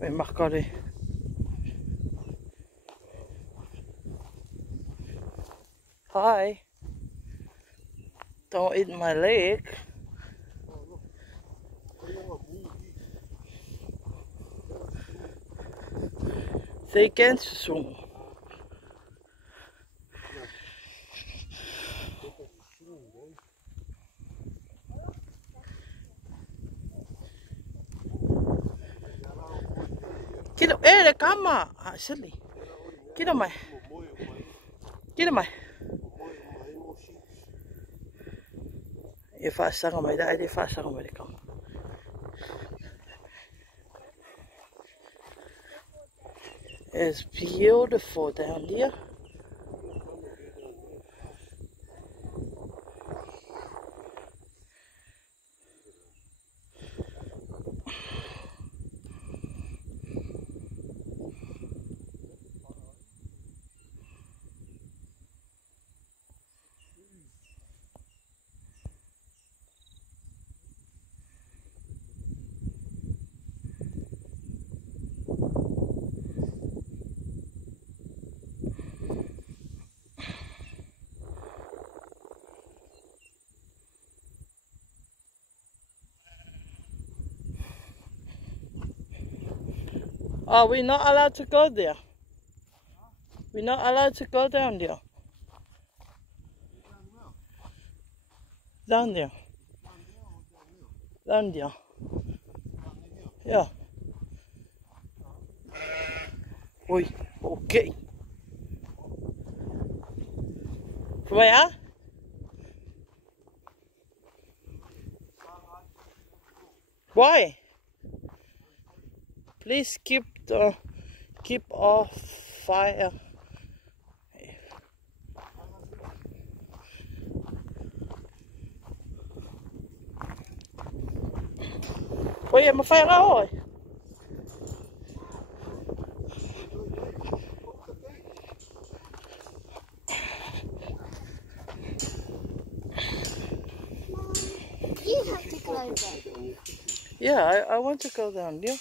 Me makare. Hi. Don't eat my leg. They can't swim. Kilo, le kama. Ah, silly. Kilo mai. Kilo mai. E whaasanga mai da, e whaasanga mai kama. It's beautiful down here. Oh, we're not allowed to go there. We're not allowed to go down there. Down there. Down there. Yeah. Oi, okay. Where? Why? Please keep off fire. Oi, é uma fire hoy. You have to go there. Yeah, I want to go down there.